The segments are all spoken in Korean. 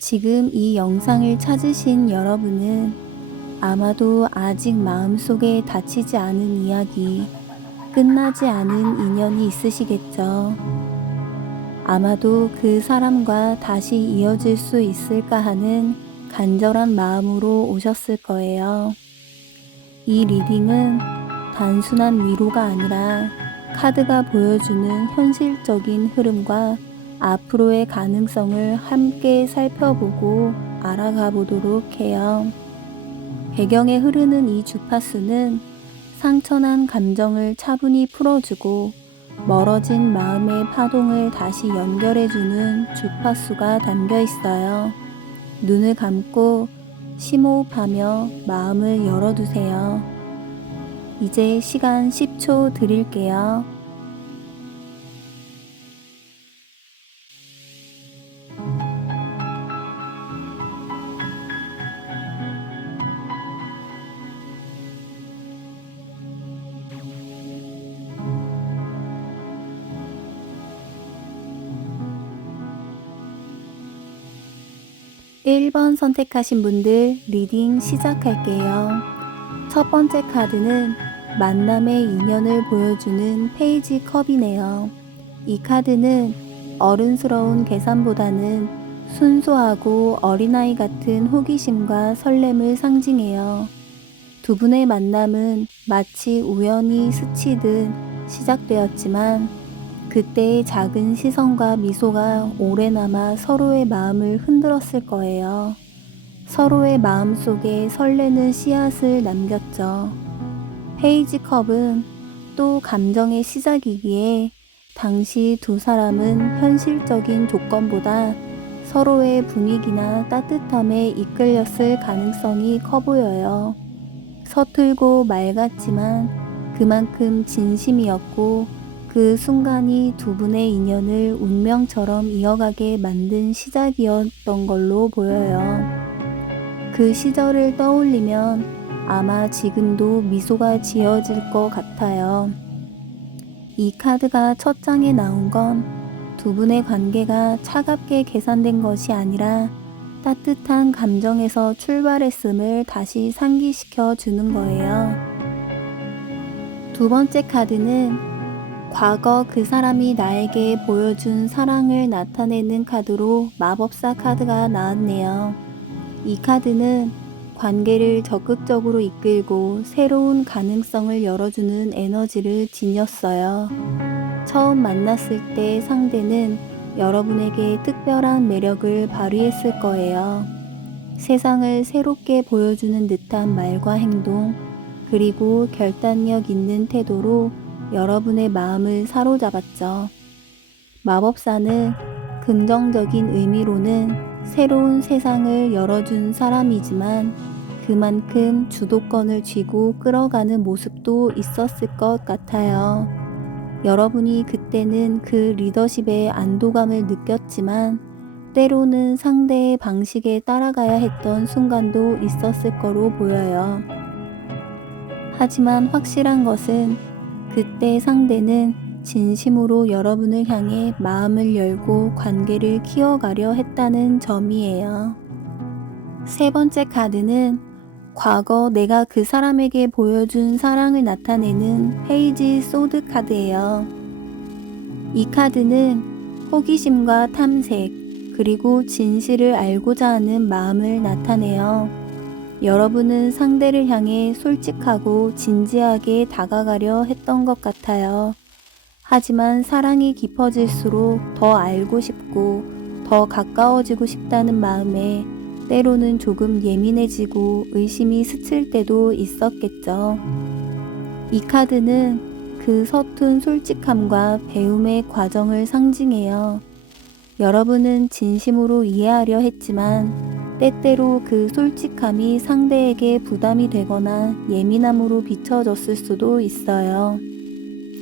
지금 이 영상을 찾으신 여러분은 아마도 아직 마음속에 닫히지 않은 이야기, 끝나지 않은 인연이 있으시겠죠. 아마도 그 사람과 다시 이어질 수 있을까 하는 간절한 마음으로 오셨을 거예요. 이 리딩은 단순한 위로가 아니라 카드가 보여주는 현실적인 흐름과 앞으로의 가능성을 함께 살펴보고 알아가 보도록 해요. 배경에 흐르는 이 주파수는 상처난 감정을 차분히 풀어주고 멀어진 마음의 파동을 다시 연결해주는 주파수가 담겨 있어요. 눈을 감고 심호흡하며 마음을 열어두세요. 이제 시간 10초 드릴게요. 1번 선택하신 분들 리딩 시작할게요. 첫 번째 카드는 만남의 인연을 보여주는 페이지 컵이네요. 이 카드는 어른스러운 계산보다는 순수하고 어린아이 같은 호기심과 설렘을 상징해요. 두 분의 만남은 마치 우연히 스치듯 시작되었지만 그때의 작은 시선과 미소가 오래 남아 서로의 마음을 흔들었을 거예요. 서로의 마음 속에 설레는 씨앗을 남겼죠. 페이지 컵은 또 감정의 시작이기에 당시 두 사람은 현실적인 조건보다 서로의 분위기나 따뜻함에 이끌렸을 가능성이 커 보여요. 서툴고 맑았지만 그만큼 진심이었고 그 순간이 두 분의 인연을 운명처럼 이어가게 만든 시작이었던 걸로 보여요. 그 시절을 떠올리면 아마 지금도 미소가 지어질 것 같아요. 이 카드가 첫 장에 나온 건 두 분의 관계가 차갑게 계산된 것이 아니라 따뜻한 감정에서 출발했음을 다시 상기시켜 주는 거예요. 두 번째 카드는 과거 그 사람이 나에게 보여준 사랑을 나타내는 카드로 마법사 카드가 나왔네요. 이 카드는 관계를 적극적으로 이끌고 새로운 가능성을 열어주는 에너지를 지녔어요. 처음 만났을 때 상대는 여러분에게 특별한 매력을 발휘했을 거예요. 세상을 새롭게 보여주는 듯한 말과 행동, 그리고 결단력 있는 태도로 여러분의 마음을 사로잡았죠. 마법사는 긍정적인 의미로는 새로운 세상을 열어준 사람이지만 그만큼 주도권을 쥐고 끌어가는 모습도 있었을 것 같아요. 여러분이 그때는 그 리더십의 안도감을 느꼈지만 때로는 상대의 방식에 따라가야 했던 순간도 있었을 거로 보여요. 하지만 확실한 것은 그때 상대는 진심으로 여러분을 향해 마음을 열고 관계를 키워가려 했다는 점이에요. 세 번째 카드는 과거 내가 그 사람에게 보여준 사랑을 나타내는 페이지 소드 카드예요. 이 카드는 호기심과 탐색, 그리고 진실을 알고자 하는 마음을 나타내요. 여러분은 상대를 향해 솔직하고 진지하게 다가가려 했던 것 같아요. 하지만 사랑이 깊어질수록 더 알고 싶고 더 가까워지고 싶다는 마음에 때로는 조금 예민해지고 의심이 스칠 때도 있었겠죠. 이 카드는 그 서툰 솔직함과 배움의 과정을 상징해요. 여러분은 진심으로 이해하려 했지만 때때로 그 솔직함이 상대에게 부담이 되거나 예민함으로 비춰졌을 수도 있어요.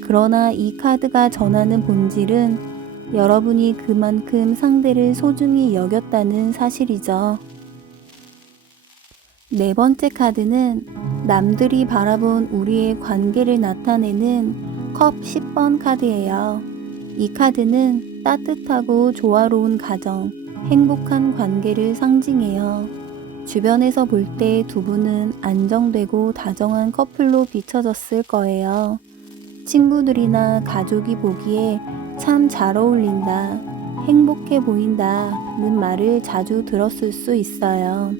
그러나 이 카드가 전하는 본질은 여러분이 그만큼 상대를 소중히 여겼다는 사실이죠. 네 번째 카드는 남들이 바라본 우리의 관계를 나타내는 컵 10번 카드예요. 이 카드는 따뜻하고 조화로운 가정, 행복한 관계를 상징해요. 주변에서 볼 때 두 분은 안정되고 다정한 커플로 비춰졌을 거예요. 친구들이나 가족이 보기에 참 잘 어울린다, 행복해 보인다는 말을 자주 들었을 수 있어요.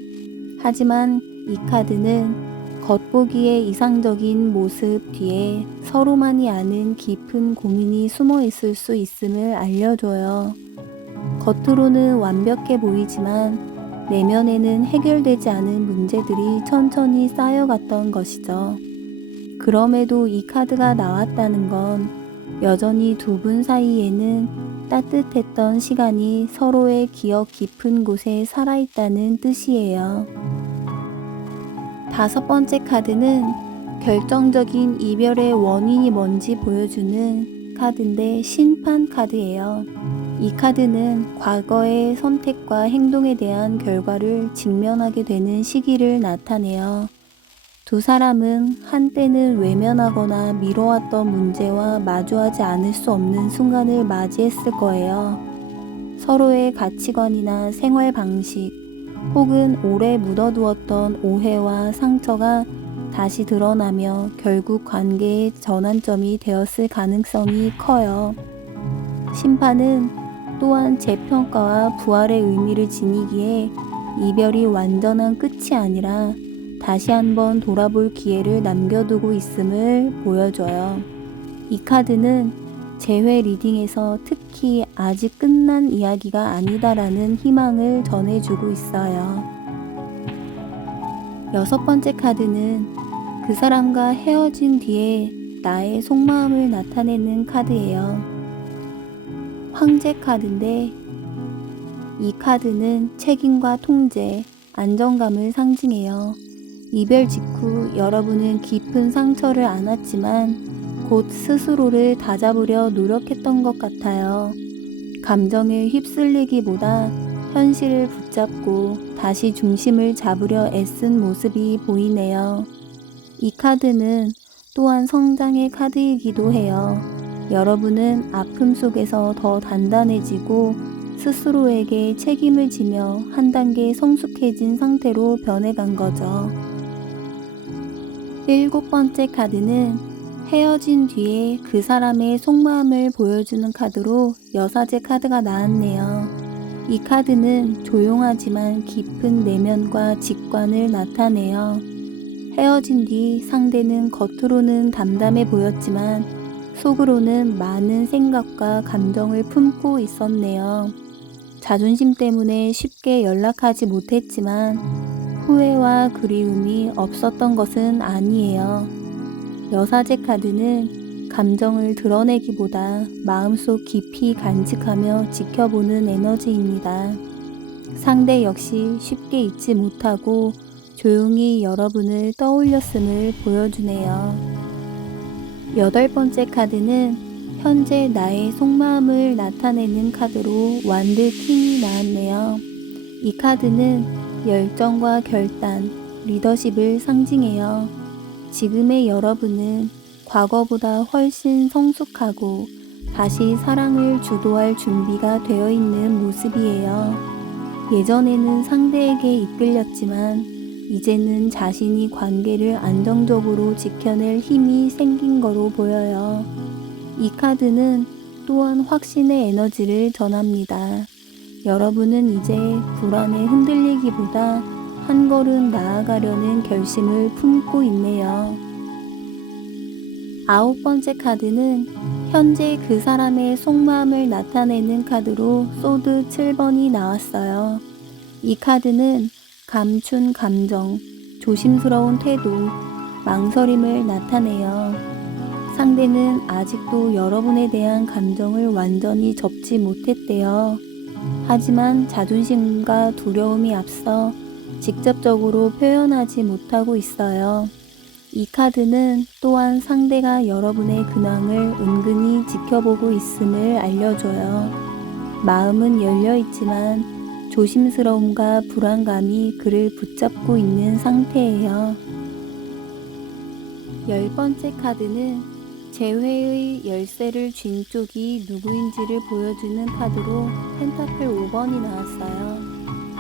하지만 이 카드는 겉보기에 이상적인 모습 뒤에 서로만이 아는 깊은 고민이 숨어 있을 수 있음을 알려줘요. 겉으로는 완벽해 보이지만 내면에는 해결되지 않은 문제들이 천천히 쌓여갔던 것이죠. 그럼에도 이 카드가 나왔다는 건 여전히 두 분 사이에는 따뜻했던 시간이 서로의 기억 깊은 곳에 살아있다는 뜻이에요. 5번째 카드는 결정적인 이별의 원인이 뭔지 보여주는 카드인데 심판 카드예요. 이 카드는 과거의 선택과 행동에 대한 결과를 직면하게 되는 시기를 나타내요. 두 사람은 한때는 외면하거나 미뤄왔던 문제와 마주하지 않을 수 없는 순간을 맞이했을 거예요. 서로의 가치관이나 생활 방식, 혹은 오래 묻어두었던 오해와 상처가 다시 드러나며 결국 관계의 전환점이 되었을 가능성이 커요. 심판은 또한 재평가와 부활의 의미를 지니기에 이별이 완전한 끝이 아니라 다시 한번 돌아볼 기회를 남겨두고 있음을 보여줘요. 이 카드는 재회 리딩에서 특히 아직 끝난 이야기가 아니다라는 희망을 전해주고 있어요. 6번째 카드는 그 사람과 헤어진 뒤에 나의 속마음을 나타내는 카드예요. 황제 카드인데 이 카드는 책임과 통제, 안정감을 상징해요. 이별 직후 여러분은 깊은 상처를 안았지만 곧 스스로를 다잡으려 노력했던 것 같아요. 감정에 휩쓸리기보다 현실을 붙잡고 다시 중심을 잡으려 애쓴 모습이 보이네요. 이 카드는 또한 성장의 카드이기도 해요. 여러분은 아픔 속에서 더 단단해지고 스스로에게 책임을 지며 한 단계 성숙해진 상태로 변해간 거죠. 7번째 카드는 헤어진 뒤에 그 사람의 속마음을 보여주는 카드로 여사제 카드가 나왔네요. 이 카드는 조용하지만 깊은 내면과 직관을 나타내요. 헤어진 뒤 상대는 겉으로는 담담해 보였지만 속으로는 많은 생각과 감정을 품고 있었네요. 자존심 때문에 쉽게 연락하지 못했지만 후회와 그리움이 없었던 것은 아니에요. 여사제 카드는 감정을 드러내기보다 마음속 깊이 간직하며 지켜보는 에너지입니다. 상대 역시 쉽게 잊지 못하고 조용히 여러분을 떠올렸음을 보여주네요. 8번째 카드는 현재 나의 속마음을 나타내는 카드로 완드 킹이 나왔네요. 이 카드는 열정과 결단, 리더십을 상징해요. 지금의 여러분은 과거보다 훨씬 성숙하고 다시 사랑을 주도할 준비가 되어 있는 모습이에요. 예전에는 상대에게 이끌렸지만 이제는 자신이 관계를 안정적으로 지켜낼 힘이 생긴 거로 보여요. 이 카드는 또한 확신의 에너지를 전합니다. 여러분은 이제 불안에 흔들리기보다 한 걸음 나아가려는 결심을 품고 있네요. 9번째 카드는 현재 그 사람의 속마음을 나타내는 카드로 소드 7번이 나왔어요. 이 카드는 감춘 감정, 조심스러운 태도, 망설임을 나타내요. 상대는 아직도 여러분에 대한 감정을 완전히 접지 못했대요. 하지만 자존심과 두려움이 앞서 직접적으로 표현하지 못하고 있어요. 이 카드는 또한 상대가 여러분의 근황을 은근히 지켜보고 있음을 알려줘요. 마음은 열려있지만 조심스러움과 불안감이 그를 붙잡고 있는 상태예요. 10번째 카드는 재회의 열쇠를 쥔 쪽이 누구인지를 보여주는 카드로 펜타클 5번이 나왔어요.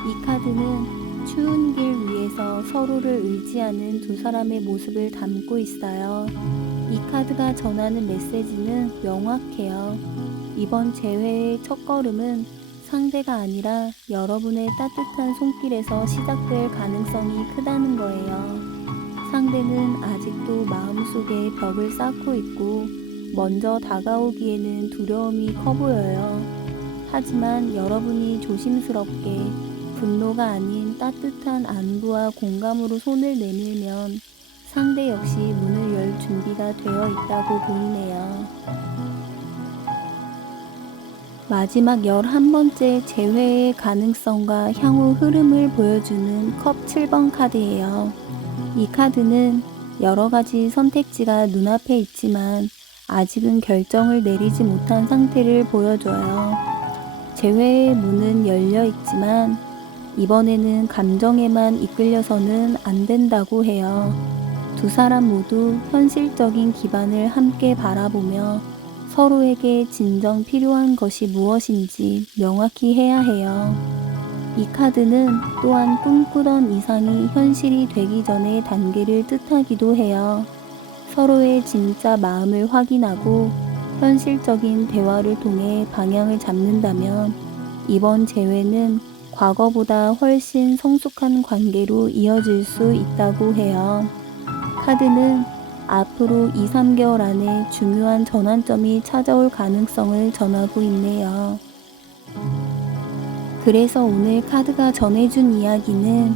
이 카드는 추운 길 위에서 서로를 의지하는 두 사람의 모습을 담고 있어요. 이 카드가 전하는 메시지는 명확해요. 이번 재회의 첫걸음은 상대가 아니라 여러분의 따뜻한 손길에서 시작될 가능성이 크다는 거예요. 상대는 아직도 마음속에 벽을 쌓고 있고 먼저 다가오기에는 두려움이 커 보여요. 하지만 여러분이 조심스럽게 분노가 아닌 따뜻한 안부와 공감으로 손을 내밀면 상대 역시 문을 열 준비가 되어 있다고 보이네요. 마지막 11번째 재회의 가능성과 향후 흐름을 보여주는 컵 7번 카드예요. 이 카드는 여러 가지 선택지가 눈앞에 있지만 아직은 결정을 내리지 못한 상태를 보여줘요. 재회의 문은 열려 있지만 이번에는 감정에만 이끌려서는 안 된다고 해요. 두 사람 모두 현실적인 기반을 함께 바라보며 서로에게 진정 필요한 것이 무엇인지 명확히 해야 해요. 이 카드는 또한 꿈꾸던 이상이 현실이 되기 전의 단계를 뜻하기도 해요. 서로의 진짜 마음을 확인하고 현실적인 대화를 통해 방향을 잡는다면 이번 재회는 과거보다 훨씬 성숙한 관계로 이어질 수 있다고 해요. 카드는 앞으로 2-3개월 안에 중요한 전환점이 찾아올 가능성을 전하고 있네요. 그래서 오늘 카드가 전해준 이야기는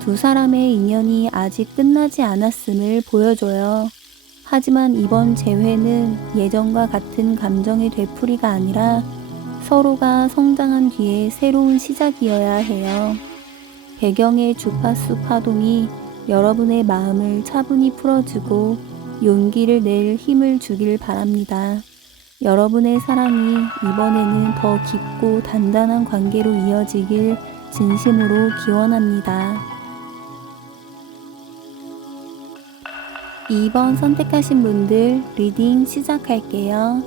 두 사람의 인연이 아직 끝나지 않았음을 보여줘요. 하지만 이번 재회는 예전과 같은 감정의 되풀이가 아니라 서로가 성장한 뒤에 새로운 시작이어야 해요. 배경의 주파수 파동이 여러분의 마음을 차분히 풀어주고 용기를 낼 힘을 주길 바랍니다. 여러분의 사랑이 이번에는 더 깊고 단단한 관계로 이어지길 진심으로 기원합니다. 2번 선택하신 분들 리딩 시작할게요.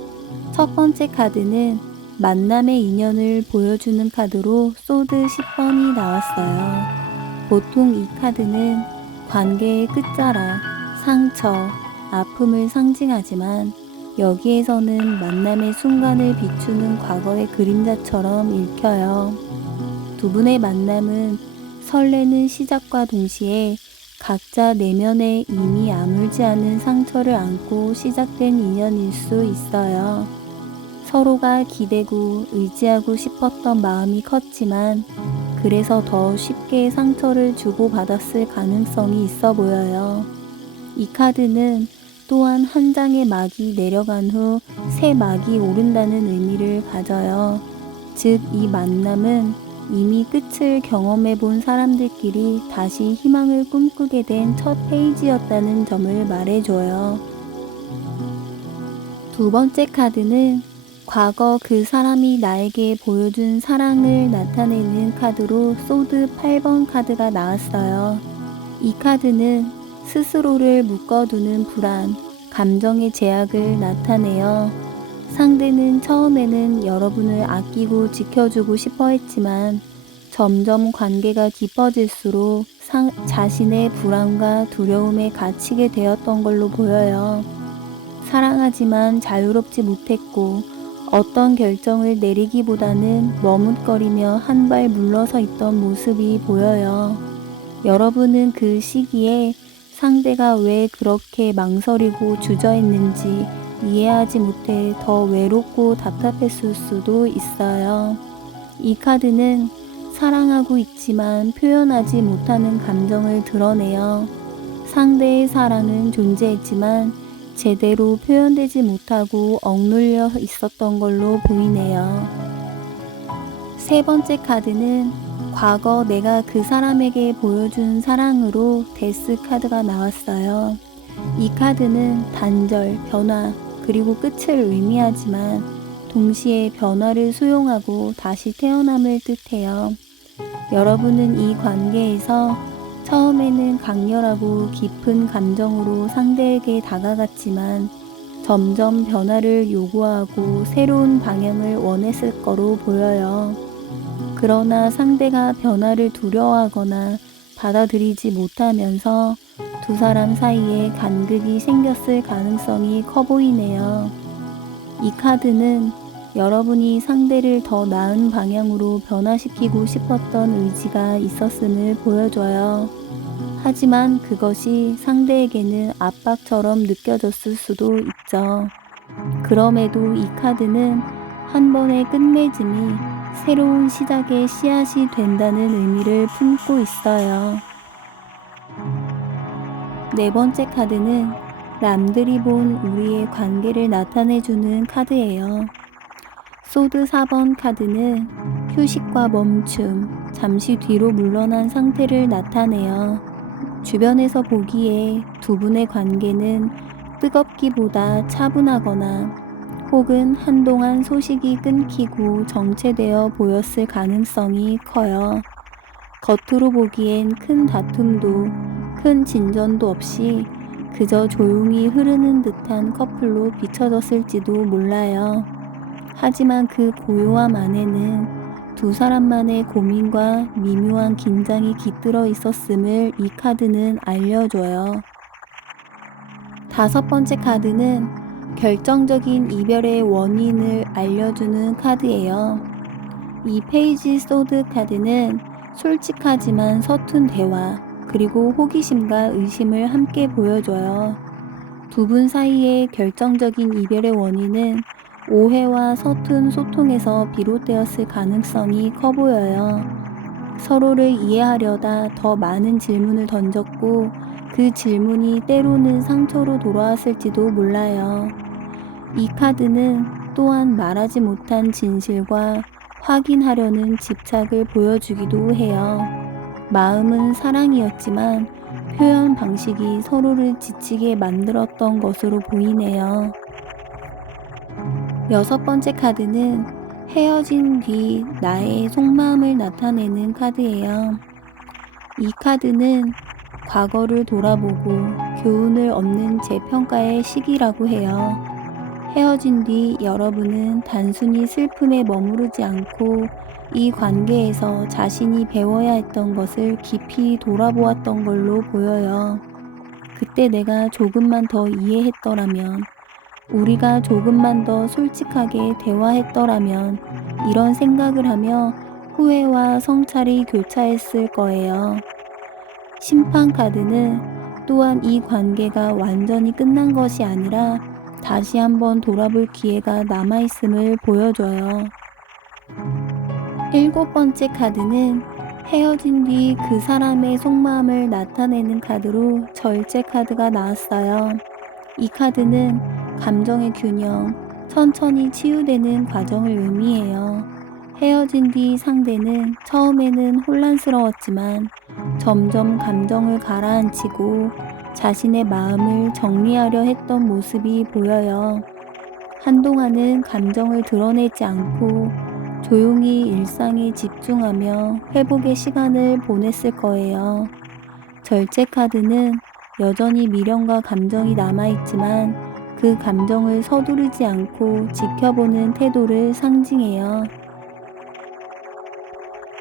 첫 번째 카드는 만남의 인연을 보여주는 카드로 소드 10번이 나왔어요. 보통 이 카드는 관계의 끝자락, 상처, 아픔을 상징하지만 여기에서는 만남의 순간을 비추는 과거의 그림자처럼 읽혀요. 두 분의 만남은 설레는 시작과 동시에 각자 내면에 이미 아물지 않은 상처를 안고 시작된 인연일 수 있어요. 서로가 기대고 의지하고 싶었던 마음이 컸지만 그래서 더 쉽게 상처를 주고받았을 가능성이 있어 보여요. 이 카드는 또한 한 장의 막이 내려간 후 새 막이 오른다는 의미를 가져요. 즉, 이 만남은 이미 끝을 경험해 본 사람들끼리 다시 희망을 꿈꾸게 된 첫 페이지였다는 점을 말해줘요. 두 번째 카드는 과거 그 사람이 나에게 보여준 사랑을 나타내는 카드로 소드 8번 카드가 나왔어요. 이 카드는 스스로를 묶어두는 불안, 감정의 제약을 나타내요. 상대는 처음에는 여러분을 아끼고 지켜주고 싶어 했지만 점점 관계가 깊어질수록 자신의 불안과 두려움에 갇히게 되었던 걸로 보여요. 사랑하지만 자유롭지 못했고 어떤 결정을 내리기보다는 머뭇거리며 한 발 물러서 있던 모습이 보여요. 여러분은 그 시기에 상대가 왜 그렇게 망설이고 주저했는지 이해하지 못해 더 외롭고 답답했을 수도 있어요. 이 카드는 사랑하고 있지만 표현하지 못하는 감정을 드러내요. 상대의 사랑은 존재했지만 제대로 표현되지 못하고 억눌려 있었던 걸로 보이네요. 세 번째 카드는 과거 내가 그 사람에게 보여준 사랑으로 데스 카드가 나왔어요. 이 카드는 단절, 변화, 그리고 끝을 의미하지만 동시에 변화를 수용하고 다시 태어남을 뜻해요. 여러분은 이 관계에서 처음에는 강렬하고 깊은 감정으로 상대에게 다가갔지만 점점 변화를 요구하고 새로운 방향을 원했을 거로 보여요. 그러나 상대가 변화를 두려워하거나 받아들이지 못하면서 두 사람 사이에 간극이 생겼을 가능성이 커 보이네요. 이 카드는 여러분이 상대를 더 나은 방향으로 변화시키고 싶었던 의지가 있었음을 보여줘요. 하지만 그것이 상대에게는 압박처럼 느껴졌을 수도 있죠. 그럼에도 이 카드는 한 번의 끝맺음이 새로운 시작의 씨앗이 된다는 의미를 품고 있어요. 네 번째 카드는 남들이 본 우리의 관계를 나타내주는 카드예요. 소드 4번 카드는 휴식과 멈춤, 잠시 뒤로 물러난 상태를 나타내요. 주변에서 보기에 두 분의 관계는 뜨겁기보다 차분하거나 혹은 한동안 소식이 끊기고 정체되어 보였을 가능성이 커요. 겉으로 보기엔 큰 다툼도 큰 진전도 없이 그저 조용히 흐르는 듯한 커플로 비춰졌을지도 몰라요. 하지만 그 고요함 안에는 두 사람만의 고민과 미묘한 긴장이 깃들어 있었음을 이 카드는 알려줘요. 다섯 번째 카드는 결정적인 이별의 원인을 알려주는 카드예요. 이 페이지 소드 카드는 솔직하지만 서툰 대화, 그리고 호기심과 의심을 함께 보여줘요. 두 분 사이의 결정적인 이별의 원인은 오해와 서툰 소통에서 비롯되었을 가능성이 커 보여요. 서로를 이해하려다 더 많은 질문을 던졌고 그 질문이 때로는 상처로 돌아왔을지도 몰라요. 이 카드는 또한 말하지 못한 진실과 확인하려는 집착을 보여주기도 해요. 마음은 사랑이었지만 표현 방식이 서로를 지치게 만들었던 것으로 보이네요. 여섯 번째 카드는 헤어진 뒤 나의 속마음을 나타내는 카드예요. 이 카드는 과거를 돌아보고 교훈을 얻는 재평가의 시기라고 해요. 헤어진 뒤 여러분은 단순히 슬픔에 머무르지 않고 이 관계에서 자신이 배워야 했던 것을 깊이 돌아보았던 걸로 보여요. 그때 내가 조금만 더 이해했더라면, 우리가 조금만 더 솔직하게 대화했더라면 이런 생각을 하며 후회와 성찰이 교차했을 거예요. 심판 카드는 또한 이 관계가 완전히 끝난 것이 아니라 다시 한번 돌아볼 기회가 남아있음을 보여줘요. 일곱 번째 카드는 헤어진 뒤 그 사람의 속마음을 나타내는 카드로 절제 카드가 나왔어요. 이 카드는 감정의 균형, 천천히 치유되는 과정을 의미해요. 헤어진 뒤 상대는 처음에는 혼란스러웠지만 점점 감정을 가라앉히고 자신의 마음을 정리하려 했던 모습이 보여요. 한동안은 감정을 드러내지 않고 조용히 일상에 집중하며 회복의 시간을 보냈을 거예요. 절제 카드는 여전히 미련과 감정이 남아있지만 그 감정을 서두르지 않고 지켜보는 태도를 상징해요.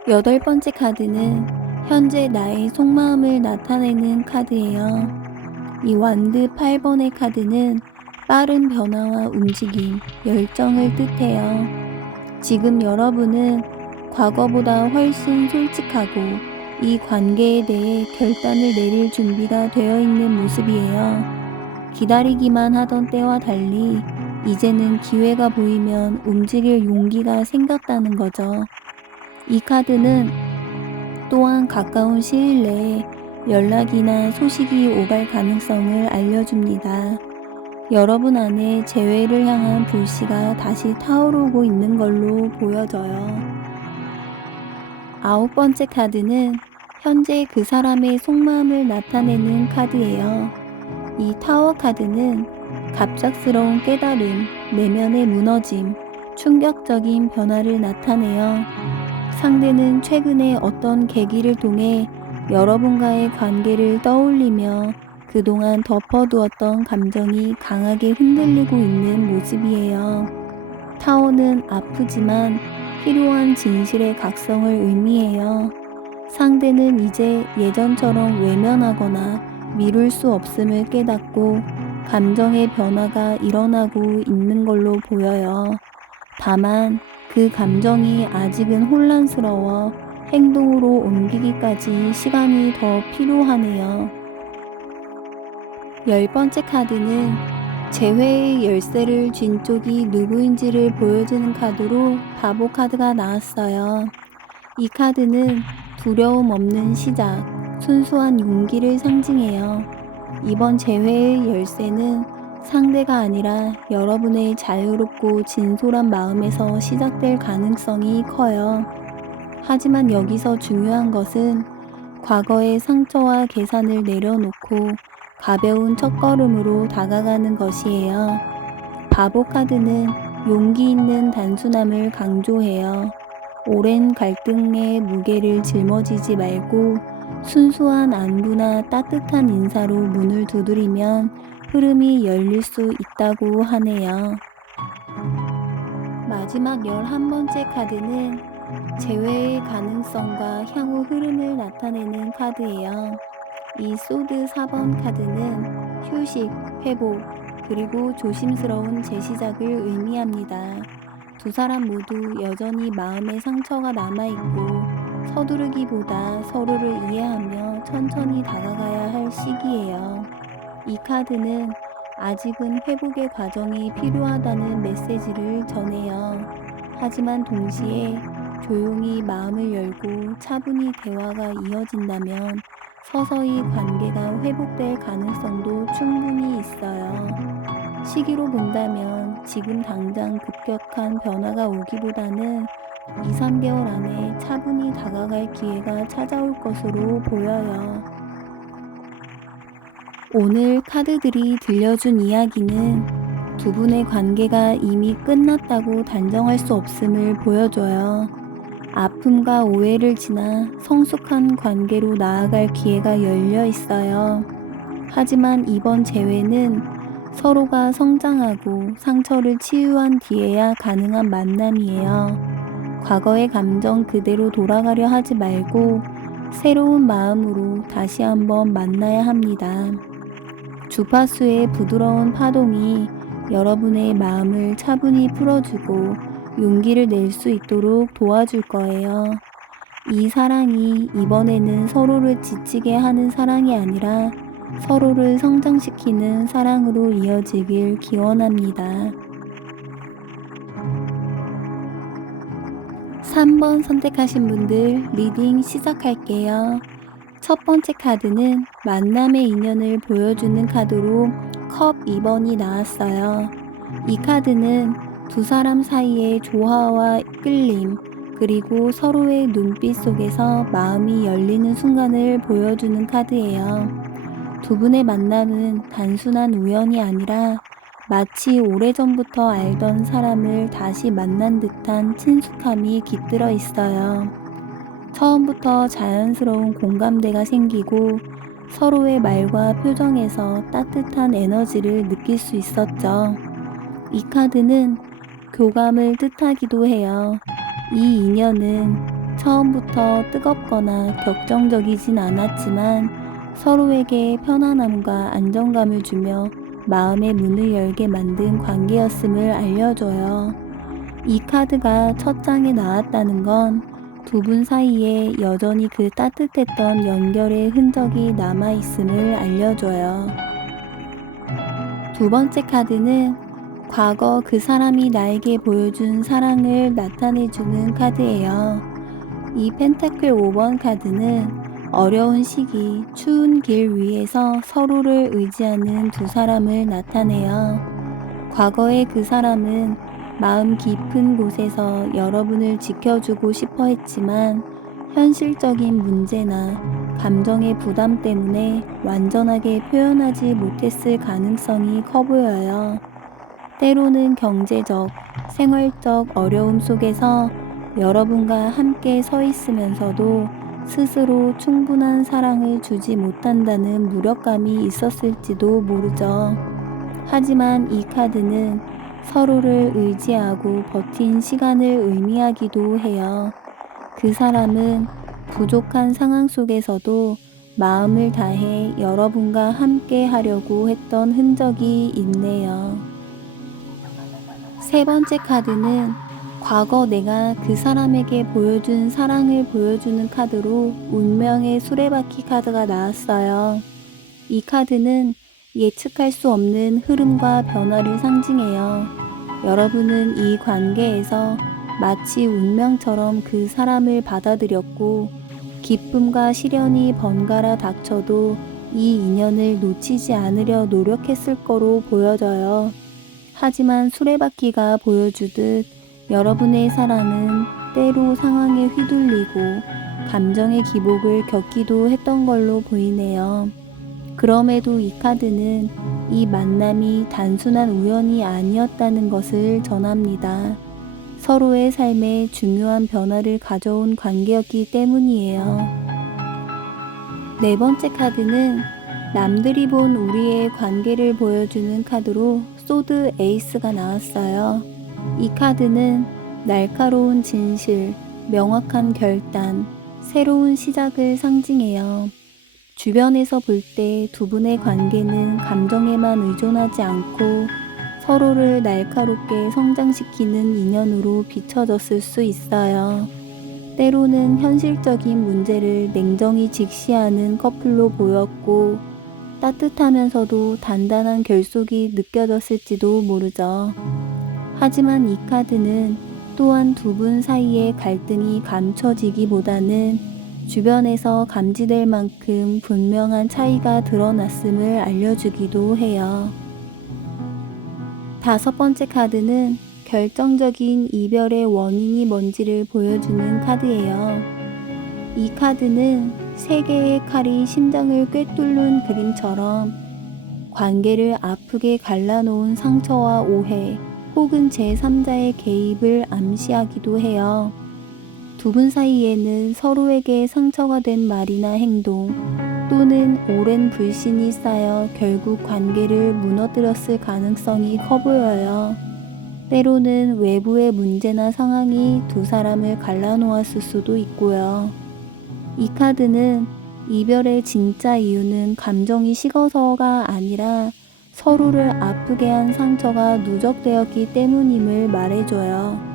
여덟 번째 카드는 현재 나의 속마음을 나타내는 카드예요. 이 완드 8번의 카드는 빠른 변화와 움직임, 열정을 뜻해요. 지금 여러분은 과거보다 훨씬 솔직하고 이 관계에 대해 결단을 내릴 준비가 되어 있는 모습이에요. 기다리기만 하던 때와 달리 이제는 기회가 보이면 움직일 용기가 생겼다는 거죠. 이 카드는 또한 가까운 시일 내에 연락이나 소식이 오갈 가능성을 알려줍니다. 여러분 안에 재회를 향한 불씨가 다시 타오르고 있는 걸로 보여져요. 아홉 번째 카드는 현재 그 사람의 속마음을 나타내는 카드예요. 이 타워 카드는 갑작스러운 깨달음, 내면의 무너짐, 충격적인 변화를 나타내요. 상대는 최근에 어떤 계기를 통해 여러분과의 관계를 떠올리며 그동안 덮어두었던 감정이 강하게 흔들리고 있는 모습이에요. 타오는 아프지만 필요한 진실의 각성을 의미해요. 상대는 이제 예전처럼 외면하거나 미룰 수 없음을 깨닫고 감정의 변화가 일어나고 있는 걸로 보여요. 다만 그 감정이 아직은 혼란스러워 행동으로 옮기기까지 시간이 더 필요하네요. 10번째 카드는 재회의 열쇠를 쥔 쪽이 누구인지를 보여주는 카드로 바보 카드가 나왔어요. 이 카드는 두려움 없는 시작, 순수한 용기를 상징해요. 이번 재회의 열쇠는 상대가 아니라 여러분의 자유롭고 진솔한 마음에서 시작될 가능성이 커요. 하지만 여기서 중요한 것은 과거의 상처와 계산을 내려놓고 가벼운 첫걸음으로 다가가는 것이에요. 바보 카드는 용기 있는 단순함을 강조해요. 오랜 갈등의 무게를 짊어지지 말고 순수한 안부나 따뜻한 인사로 문을 두드리면 흐름이 열릴 수 있다고 하네요. 마지막 11번째 카드는 재회의 가능성과 향후 흐름을 나타내는 카드예요. 이 소드 4번 카드는 휴식, 회복, 그리고 조심스러운 재시작을 의미합니다. 두 사람 모두 여전히 마음의 상처가 남아있고 서두르기보다 서로를 이해하며 천천히 다가가야 할 시기예요. 이 카드는 아직은 회복의 과정이 필요하다는 메시지를 전해요. 하지만 동시에 조용히 마음을 열고 차분히 대화가 이어진다면 서서히 관계가 회복될 가능성도 충분히 있어요. 시기로 본다면 지금 당장 급격한 변화가 오기보다는 2~3개월 안에 차분히 다가갈 기회가 찾아올 것으로 보여요. 오늘 카드들이 들려준 이야기는 두 분의 관계가 이미 끝났다고 단정할 수 없음을 보여줘요. 아픔과 오해를 지나 성숙한 관계로 나아갈 기회가 열려 있어요. 하지만 이번 재회는 서로가 성장하고 상처를 치유한 뒤에야 가능한 만남이에요. 과거의 감정 그대로 돌아가려 하지 말고 새로운 마음으로 다시 한번 만나야 합니다. 주파수의 부드러운 파동이 여러분의 마음을 차분히 풀어주고 용기를 낼 수 있도록 도와줄 거예요. 이 사랑이 이번에는 서로를 지치게 하는 사랑이 아니라 서로를 성장시키는 사랑으로 이어지길 기원합니다. 3번 선택하신 분들 리딩 시작할게요. 첫 번째 카드는 만남의 인연을 보여주는 카드로 컵 2번이 나왔어요. 이 카드는 두 사람 사이의 조화와 끌림, 그리고 서로의 눈빛 속에서 마음이 열리는 순간을 보여주는 카드예요. 두 분의 만남은 단순한 우연이 아니라 마치 오래전부터 알던 사람을 다시 만난 듯한 친숙함이 깃들어 있어요. 처음부터 자연스러운 공감대가 생기고 서로의 말과 표정에서 따뜻한 에너지를 느낄 수 있었죠. 이 카드는 교감을 뜻하기도 해요. 이 인연은 처음부터 뜨겁거나 격정적이진 않았지만 서로에게 편안함과 안정감을 주며 마음의 문을 열게 만든 관계였음을 알려줘요. 이 카드가 첫 장에 나왔다는 건 두 분 사이에 여전히 그 따뜻했던 연결의 흔적이 남아있음을 알려줘요. 두 번째 카드는 과거 그 사람이 나에게 보여준 사랑을 나타내주는 카드예요. 이 펜타클 5번 카드는 어려운 시기, 추운 길 위에서 서로를 의지하는 두 사람을 나타내요. 과거의 그 사람은 마음 깊은 곳에서 여러분을 지켜주고 싶어 했지만 현실적인 문제나 감정의 부담 때문에 완전하게 표현하지 못했을 가능성이 커 보여요. 때로는 경제적, 생활적 어려움 속에서 여러분과 함께 서 있으면서도 스스로 충분한 사랑을 주지 못한다는 무력감이 있었을지도 모르죠. 하지만 이 카드는 서로를 의지하고 버틴 시간을 의미하기도 해요. 그 사람은 부족한 상황 속에서도 마음을 다해 여러분과 함께 하려고 했던 흔적이 있네요. 세 번째 카드는 과거 내가 그 사람에게 보여준 사랑을 보여주는 카드로 운명의 수레바퀴 카드가 나왔어요. 이 카드는 예측할 수 없는 흐름과 변화를 상징해요. 여러분은 이 관계에서 마치 운명처럼 그 사람을 받아들였고, 기쁨과 시련이 번갈아 닥쳐도 이 인연을 놓치지 않으려 노력했을 거로 보여져요. 하지만 수레바퀴가 보여주듯 여러분의 사랑은 때로 상황에 휘둘리고 감정의 기복을 겪기도 했던 걸로 보이네요. 그럼에도 이 카드는 이 만남이 단순한 우연이 아니었다는 것을 전합니다. 서로의 삶에 중요한 변화를 가져온 관계였기 때문이에요. 네 번째 카드는 남들이 본 우리의 관계를 보여주는 카드로 소드 에이스가 나왔어요. 이 카드는 날카로운 진실, 명확한 결단, 새로운 시작을 상징해요. 주변에서 볼 때 두 분의 관계는 감정에만 의존하지 않고 서로를 날카롭게 성장시키는 인연으로 비춰졌을 수 있어요. 때로는 현실적인 문제를 냉정히 직시하는 커플로 보였고, 따뜻하면서도 단단한 결속이 느껴졌을지도 모르죠. 하지만 이 카드는 또한 두 분 사이의 갈등이 감춰지기보다는 주변에서 감지될 만큼 분명한 차이가 드러났음을 알려주기도 해요. 다섯 번째 카드는 결정적인 이별의 원인이 뭔지를 보여주는 카드예요. 이 카드는 세 개의 칼이 심장을 꿰뚫는 그림처럼 관계를 아프게 갈라놓은 상처와 오해, 혹은 제3자의 개입을 암시하기도 해요. 두 분 사이에는 서로에게 상처가 된 말이나 행동, 또는 오랜 불신이 쌓여 결국 관계를 무너뜨렸을 가능성이 커 보여요. 때로는 외부의 문제나 상황이 두 사람을 갈라놓았을 수도 있고요. 이 카드는 이별의 진짜 이유는 감정이 식어서가 아니라 서로를 아프게 한 상처가 누적되었기 때문임을 말해줘요.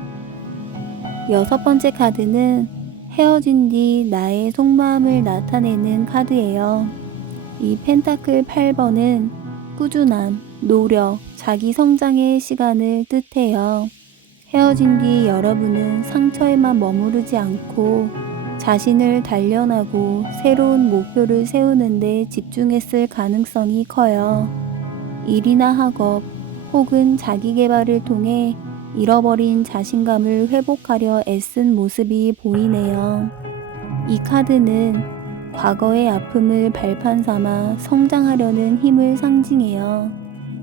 여섯 번째 카드는 헤어진 뒤 나의 속마음을 나타내는 카드예요. 이 펜타클 8번은 꾸준함, 노력, 자기 성장의 시간을 뜻해요. 헤어진 뒤 여러분은 상처에만 머무르지 않고 자신을 단련하고 새로운 목표를 세우는 데 집중했을 가능성이 커요. 일이나 학업 혹은 자기 개발을 통해 잃어버린 자신감을 회복하려 애쓴 모습이 보이네요. 이 카드는 과거의 아픔을 발판 삼아 성장하려는 힘을 상징해요.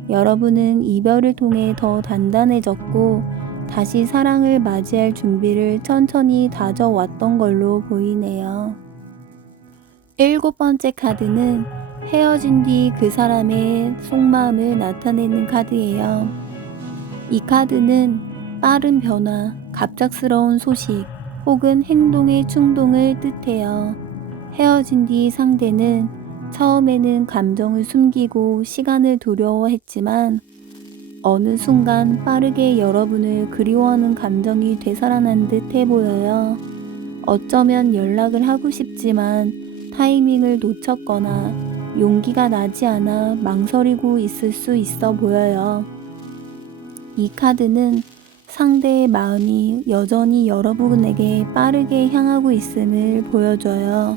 여러분은 이별을 통해 더 단단해졌고 다시 사랑을 맞이할 준비를 천천히 다져왔던 걸로 보이네요. 일곱 번째 카드는 헤어진 뒤 그 사람의 속마음을 나타내는 카드예요. 이 카드는 빠른 변화, 갑작스러운 소식, 혹은 행동의 충동을 뜻해요. 헤어진 뒤 상대는 처음에는 감정을 숨기고 시간을 두려워했지만 어느 순간 빠르게 여러분을 그리워하는 감정이 되살아난 듯 해보여요. 어쩌면 연락을 하고 싶지만 타이밍을 놓쳤거나 용기가 나지 않아 망설이고 있을 수 있어 보여요. 이 카드는 상대의 마음이 여전히 여러분에게 빠르게 향하고 있음을 보여줘요.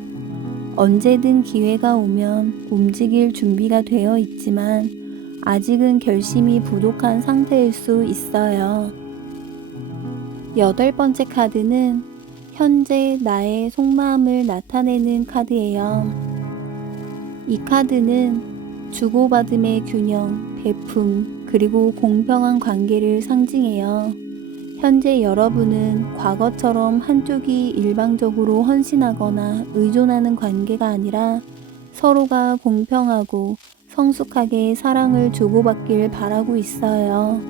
언제든 기회가 오면 움직일 준비가 되어 있지만 아직은 결심이 부족한 상태일 수 있어요. 여덟 번째 카드는 현재 나의 속마음을 나타내는 카드예요. 이 카드는 주고받음의 균형, 베품, 그리고 공평한 관계를 상징해요. 현재 여러분은 과거처럼 한쪽이 일방적으로 헌신하거나 의존하는 관계가 아니라 서로가 공평하고 성숙하게 사랑을 주고받길 바라고 있어요.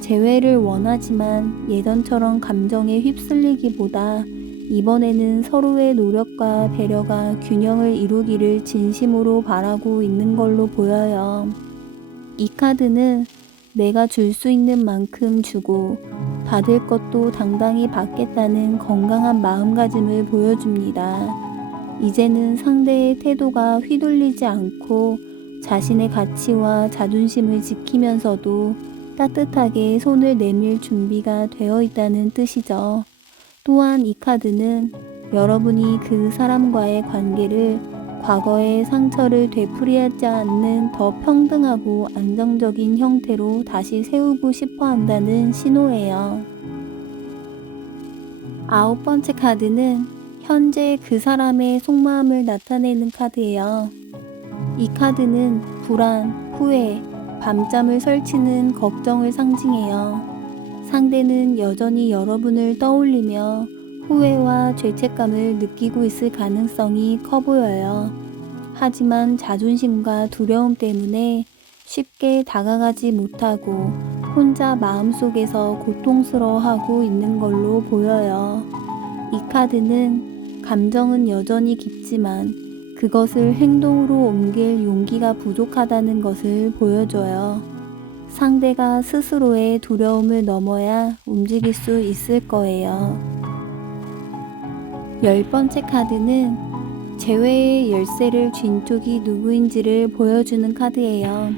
재회를 원하지만 예전처럼 감정에 휩쓸리기보다 이번에는 서로의 노력과 배려가 균형을 이루기를 진심으로 바라고 있는 걸로 보여요. 이 카드는 내가 줄 수 있는 만큼 주고 받을 것도 당당히 받겠다는 건강한 마음가짐을 보여줍니다. 이제는 상대의 태도가 휘둘리지 않고 자신의 가치와 자존심을 지키면서도 따뜻하게 손을 내밀 준비가 되어 있다는 뜻이죠. 또한 이 카드는 여러분이 그 사람과의 관계를 과거의 상처를 되풀이하지 않는 더 평등하고 안정적인 형태로 다시 세우고 싶어 한다는 신호예요. 9번째 카드는 현재 그 사람의 속마음을 나타내는 카드예요. 이 카드는 불안, 후회, 밤잠을 설치는 걱정을 상징해요. 상대는 여전히 여러분을 떠올리며 후회와 죄책감을 느끼고 있을 가능성이 커 보여요. 하지만 자존심과 두려움 때문에 쉽게 다가가지 못하고 혼자 마음속에서 고통스러워하고 있는 걸로 보여요. 이 카드는 감정은 여전히 깊지만 그것을 행동으로 옮길 용기가 부족하다는 것을 보여줘요. 상대가 스스로의 두려움을 넘어야 움직일 수 있을 거예요. 10번째 카드는 재회의 열쇠를 쥔 쪽이 누구인지를 보여주는 카드예요.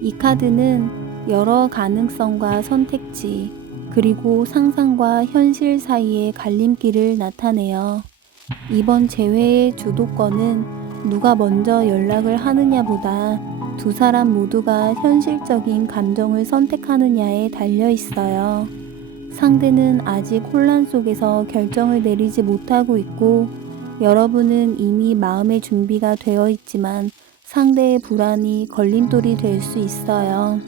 이 카드는 여러 가능성과 선택지, 그리고 상상과 현실 사이의 갈림길을 나타내요. 이번 재회의 주도권은 누가 먼저 연락을 하느냐보다 두 사람 모두가 현실적인 감정을 선택하느냐에 달려 있어요. 상대는 아직 혼란 속에서 결정을 내리지 못하고 있고 여러분은 이미 마음의 준비가 되어 있지만 상대의 불안이 걸림돌이 될 수 있어요.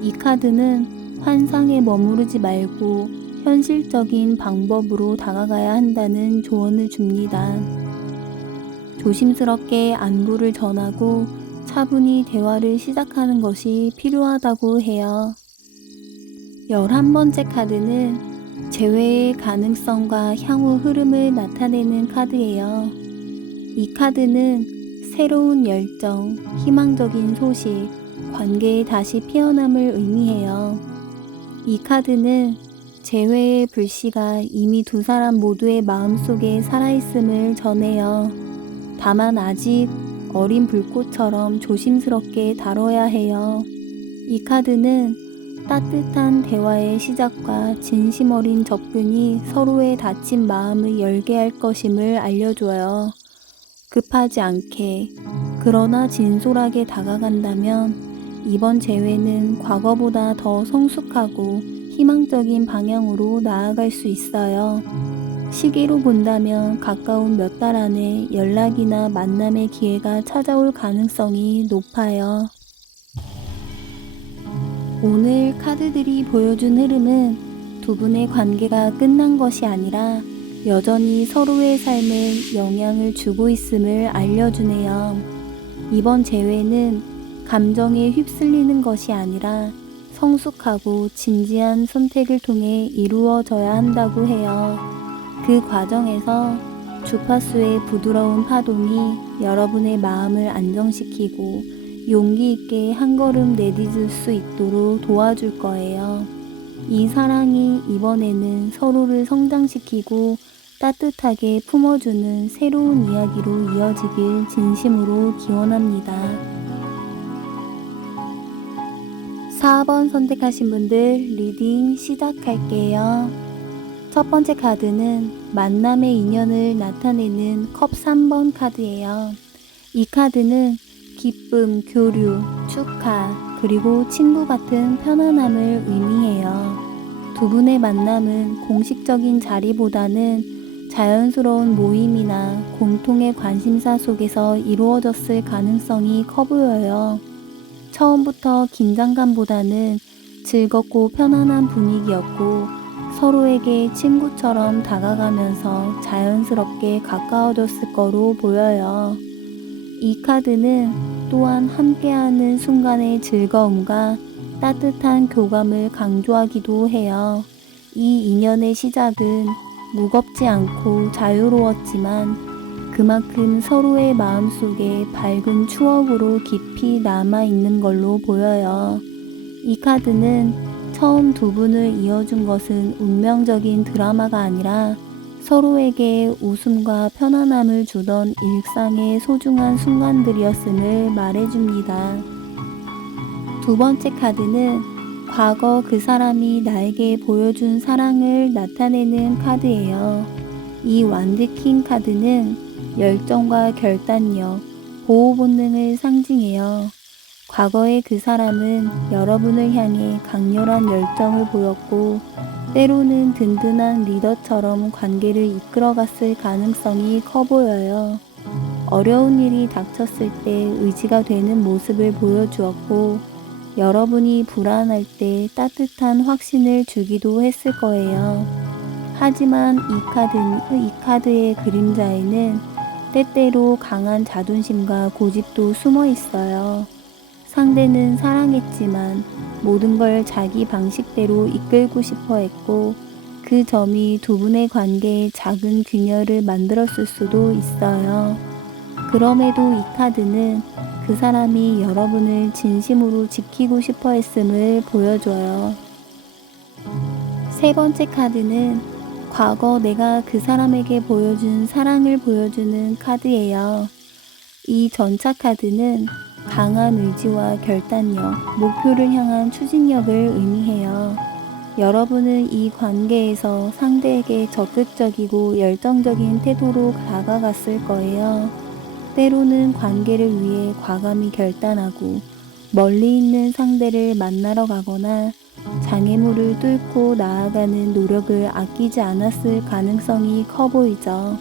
이 카드는 환상에 머무르지 말고 현실적인 방법으로 다가가야 한다는 조언을 줍니다. 조심스럽게 안부를 전하고 차분히 대화를 시작하는 것이 필요하다고 해요. 11번째 카드는 재회의 가능성과 향후 흐름을 나타내는 카드예요. 이 카드는 새로운 열정, 희망적인 소식, 관계의 다시 피어남을 의미해요. 이 카드는 재회의 불씨가 이미 두 사람 모두의 마음속에 살아있음을 전해요. 다만 아직 어린 불꽃처럼 조심스럽게 다뤄야 해요. 이 카드는 따뜻한 대화의 시작과 진심 어린 접근이 서로의 다친 마음을 열게 할 것임을 알려줘요. 급하지 않게, 그러나 진솔하게 다가간다면 이번 재회는 과거보다 더 성숙하고 희망적인 방향으로 나아갈 수 있어요. 시기로 본다면 가까운 몇 달 안에 연락이나 만남의 기회가 찾아올 가능성이 높아요. 오늘 카드들이 보여준 흐름은 두 분의 관계가 끝난 것이 아니라 여전히 서로의 삶에 영향을 주고 있음을 알려주네요. 이번 재회는 감정에 휩쓸리는 것이 아니라 성숙하고 진지한 선택을 통해 이루어져야 한다고 해요. 그 과정에서 주파수의 부드러운 파동이 여러분의 마음을 안정시키고 용기 있게 한 걸음 내딛을 수 있도록 도와줄 거예요. 이 사랑이 이번에는 서로를 성장시키고 따뜻하게 품어주는 새로운 이야기로 이어지길 진심으로 기원합니다. 4번 선택하신 분들 리딩 시작할게요. 첫 번째 카드는 만남의 인연을 나타내는 컵 3번 카드예요. 이 카드는 기쁨, 교류, 축하, 그리고 친구 같은 편안함을 의미해요. 두 분의 만남은 공식적인 자리보다는 자연스러운 모임이나 공통의 관심사 속에서 이루어졌을 가능성이 커 보여요. 처음부터 긴장감보다는 즐겁고 편안한 분위기였고 서로에게 친구처럼 다가가면서 자연스럽게 가까워졌을 거로 보여요. 이 카드는 또한 함께하는 순간의 즐거움과 따뜻한 교감을 강조하기도 해요. 이 인연의 시작은 무겁지 않고 자유로웠지만 그만큼 서로의 마음속에 밝은 추억으로 깊이 남아있는 걸로 보여요. 이 카드는 처음 두 분을 이어준 것은 운명적인 드라마가 아니라 서로에게 웃음과 편안함을 주던 일상의 소중한 순간들이었음을 말해줍니다. 두 번째 카드는 과거 그 사람이 나에게 보여준 사랑을 나타내는 카드예요. 이 완드킹 카드는 열정과 결단력, 보호 본능을 상징해요. 과거의 그 사람은 여러분을 향해 강렬한 열정을 보였고 때로는 든든한 리더처럼 관계를 이끌어갔을 가능성이 커 보여요. 어려운 일이 닥쳤을 때 의지가 되는 모습을 보여주었고 여러분이 불안할 때 따뜻한 확신을 주기도 했을 거예요. 하지만 이 카드의 그림자에는 때때로 강한 자존심과 고집도 숨어 있어요. 상대는 사랑했지만 모든 걸 자기 방식대로 이끌고 싶어 했고 그 점이 두 분의 관계에 작은 균열을 만들었을 수도 있어요. 그럼에도 이 카드는 그 사람이 여러분을 진심으로 지키고 싶어 했음을 보여줘요. 세 번째 카드는 과거 내가 그 사람에게 보여준 사랑을 보여주는 카드예요. 이 전차 카드는 강한 의지와 결단력, 목표를 향한 추진력을 의미해요. 여러분은 이 관계에서 상대에게 적극적이고 열정적인 태도로 다가갔을 거예요. 때로는 관계를 위해 과감히 결단하고 멀리 있는 상대를 만나러 가거나 장애물을 뚫고 나아가는 노력을 아끼지 않았을 가능성이 커 보이죠.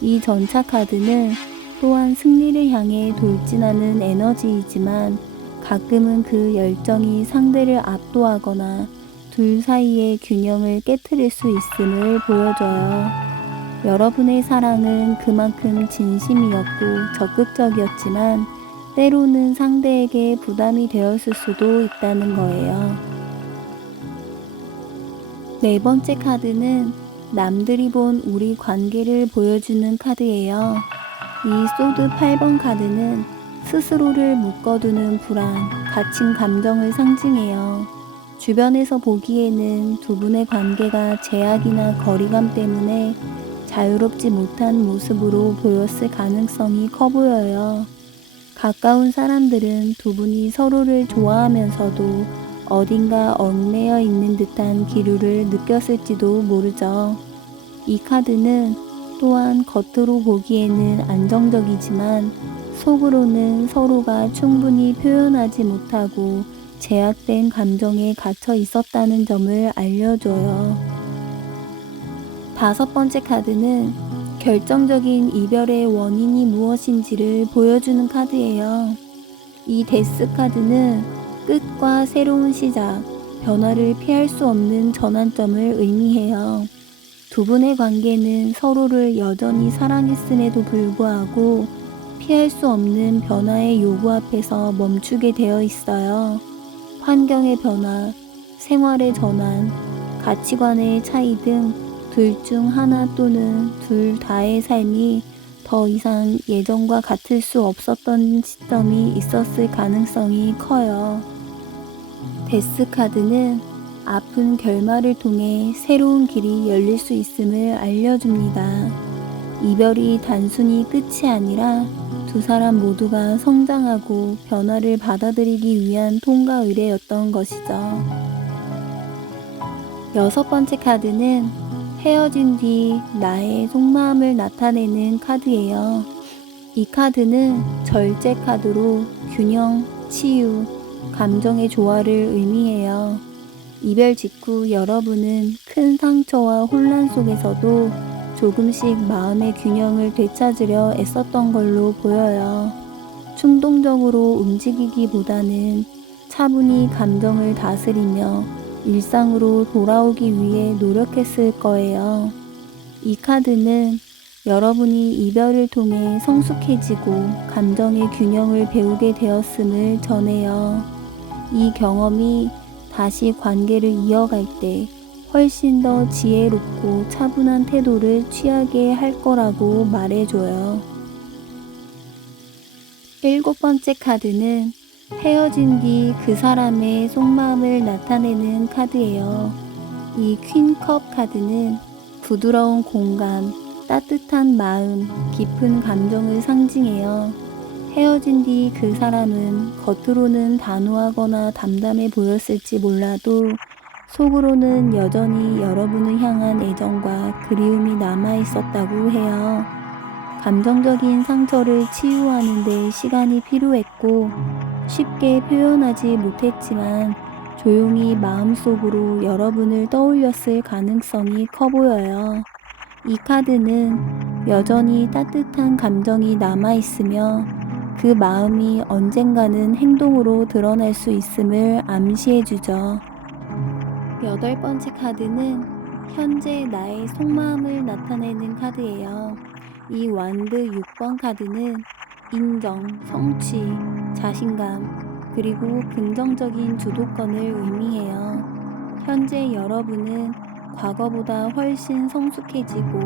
이 전차 카드는 또한 승리를 향해 돌진하는 에너지이지만 가끔은 그 열정이 상대를 압도하거나 둘 사이의 균형을 깨트릴 수 있음을 보여줘요. 여러분의 사랑은 그만큼 진심이었고 적극적이었지만 때로는 상대에게 부담이 되었을 수도 있다는 거예요. 네 번째 카드는 남들이 본 우리 관계를 보여주는 카드예요. 이 소드 8번 카드는 스스로를 묶어두는 불안, 갇힌 감정을 상징해요. 주변에서 보기에는 두 분의 관계가 제약이나 거리감 때문에 자유롭지 못한 모습으로 보였을 가능성이 커 보여요. 가까운 사람들은 두 분이 서로를 좋아하면서도 어딘가 얽매여 있는 듯한 기류를 느꼈을지도 모르죠. 이 카드는 또한 겉으로 보기에는 안정적이지만 속으로는 서로가 충분히 표현하지 못하고 제약된 감정에 갇혀 있었다는 점을 알려줘요. 다섯 번째 카드는 결정적인 이별의 원인이 무엇인지를 보여주는 카드예요. 이 데스 카드는 끝과 새로운 시작, 변화를 피할 수 없는 전환점을 의미해요. 두 분의 관계는 서로를 여전히 사랑했음에도 불구하고 피할 수 없는 변화의 요구 앞에서 멈추게 되어 있어요. 환경의 변화, 생활의 전환, 가치관의 차이 등 둘 중 하나 또는 둘 다의 삶이 더 이상 예전과 같을 수 없었던 시점이 있었을 가능성이 커요. 데스 카드는 아픈 결말을 통해 새로운 길이 열릴 수 있음을 알려줍니다. 이별이 단순히 끝이 아니라 두 사람 모두가 성장하고 변화를 받아들이기 위한 통과 의례였던 것이죠. 여섯 번째 카드는 헤어진 뒤 나의 속마음을 나타내는 카드예요. 이 카드는 절제 카드로 균형, 치유, 감정의 조화를 의미해요. 이별 직후 여러분은 큰 상처와 혼란 속에서도 조금씩 마음의 균형을 되찾으려 애썼던 걸로 보여요. 충동적으로 움직이기보다는 차분히 감정을 다스리며 일상으로 돌아오기 위해 노력했을 거예요. 이 카드는 여러분이 이별을 통해 성숙해지고 감정의 균형을 배우게 되었음을 전해요. 이 경험이 다시 관계를 이어갈 때 훨씬 더 지혜롭고 차분한 태도를 취하게 할 거라고 말해줘요. 7번째 카드는 헤어진 뒤 그 사람의 속마음을 나타내는 카드예요. 이 퀸컵 카드는 부드러운 공감, 따뜻한 마음, 깊은 감정을 상징해요. 헤어진 뒤 그 사람은 겉으로는 단호하거나 담담해 보였을지 몰라도 속으로는 여전히 여러분을 향한 애정과 그리움이 남아 있었다고 해요. 감정적인 상처를 치유하는 데 시간이 필요했고 쉽게 표현하지 못했지만 조용히 마음속으로 여러분을 떠올렸을 가능성이 커 보여요. 이 카드는 여전히 따뜻한 감정이 남아 있으며 그 마음이 언젠가는 행동으로 드러날 수 있음을 암시해주죠. 8번째 카드는 현재 나의 속마음을 나타내는 카드예요. 이 완드 6번 카드는 인정, 성취, 자신감, 그리고 긍정적인 주도권을 의미해요. 현재 여러분은 과거보다 훨씬 성숙해지고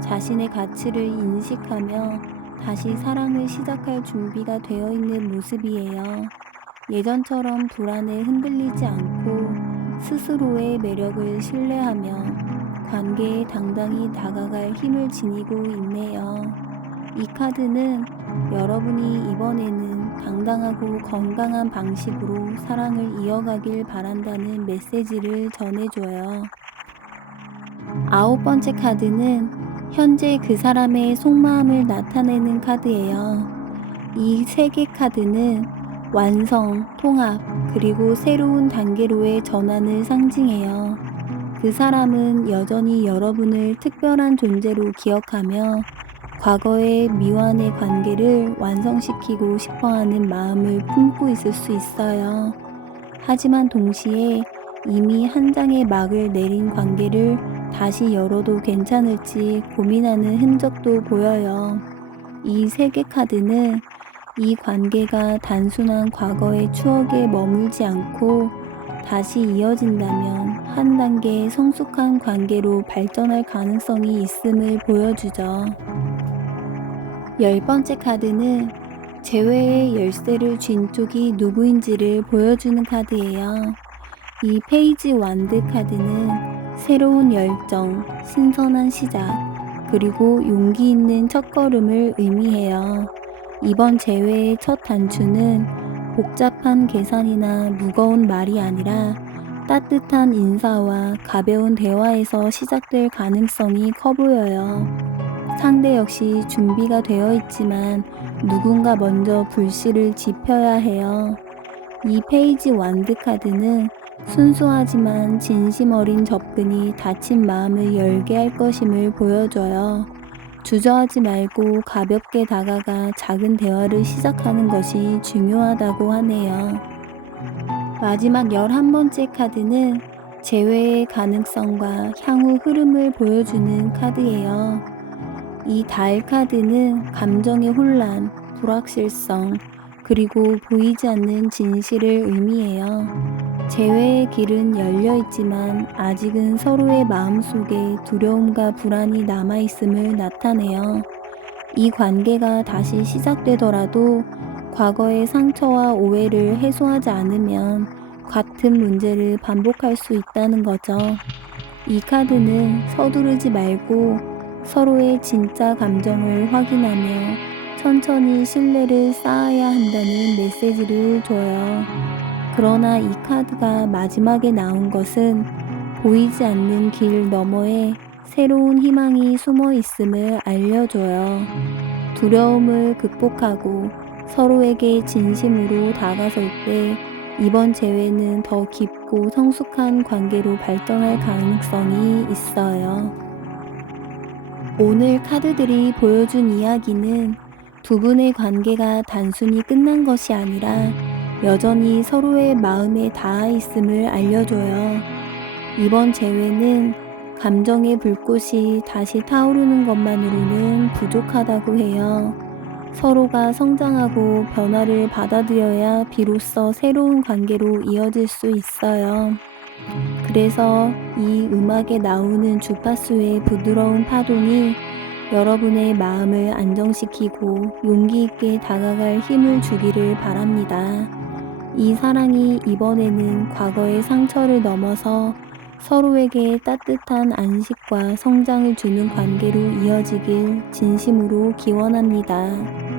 자신의 가치를 인식하며 다시 사랑을 시작할 준비가 되어 있는 모습이에요. 예전처럼 불안에 흔들리지 않고 스스로의 매력을 신뢰하며 관계에 당당히 다가갈 힘을 지니고 있네요. 이 카드는 여러분이 이번에는 당당하고 건강한 방식으로 사랑을 이어가길 바란다는 메시지를 전해줘요. 9번째 카드는 현재 그 사람의 속마음을 나타내는 카드예요. 이 3개 카드는 완성, 통합, 그리고 새로운 단계로의 전환을 상징해요. 그 사람은 여전히 여러분을 특별한 존재로 기억하며 과거의 미완의 관계를 완성시키고 싶어하는 마음을 품고 있을 수 있어요. 하지만 동시에 이미 한 장의 막을 내린 관계를 다시 열어도 괜찮을지 고민하는 흔적도 보여요. 이 3개 카드는 이 관계가 단순한 과거의 추억에 머물지 않고 다시 이어진다면 한 단계 성숙한 관계로 발전할 가능성이 있음을 보여주죠. 10번째 카드는 재회의 열쇠를 쥔 쪽이 누구인지를 보여주는 카드예요. 이 페이지 완드 카드는 새로운 열정, 신선한 시작, 그리고 용기 있는 첫걸음을 의미해요. 이번 재회의 첫 단추는 복잡한 계산이나 무거운 말이 아니라 따뜻한 인사와 가벼운 대화에서 시작될 가능성이 커 보여요. 상대 역시 준비가 되어 있지만 누군가 먼저 불씨를 지펴야 해요. 이 페이지 완드 카드는 순수하지만 진심 어린 접근이 닫힌 마음을 열게 할 것임을 보여줘요. 주저하지 말고 가볍게 다가가 작은 대화를 시작하는 것이 중요하다고 하네요. 마지막 11번째 카드는 재회의 가능성과 향후 흐름을 보여주는 카드예요. 이 달 카드는 감정의 혼란, 불확실성, 그리고 보이지 않는 진실을 의미해요. 재회의 길은 열려 있지만 아직은 서로의 마음속에 두려움과 불안이 남아있음을 나타내요. 이 관계가 다시 시작되더라도 과거의 상처와 오해를 해소하지 않으면 같은 문제를 반복할 수 있다는 거죠. 이 카드는 서두르지 말고 서로의 진짜 감정을 확인하며 천천히 신뢰를 쌓아야 한다는 메시지를 줘요. 그러나 이 카드가 마지막에 나온 것은 보이지 않는 길 너머에 새로운 희망이 숨어 있음을 알려줘요. 두려움을 극복하고 서로에게 진심으로 다가설 때 이번 재회는 더 깊고 성숙한 관계로 발전할 가능성이 있어요. 오늘 카드들이 보여준 이야기는 두 분의 관계가 단순히 끝난 것이 아니라 여전히 서로의 마음에 닿아 있음을 알려줘요. 이번 재회는 감정의 불꽃이 다시 타오르는 것만으로는 부족하다고 해요. 서로가 성장하고 변화를 받아들여야 비로소 새로운 관계로 이어질 수 있어요. 그래서 이 음악에 나오는 주파수의 부드러운 파동이 여러분의 마음을 안정시키고 용기 있게 다가갈 힘을 주기를 바랍니다. 이 사랑이 이번에는 과거의 상처를 넘어서 서로에게 따뜻한 안식과 성장을 주는 관계로 이어지길 진심으로 기원합니다.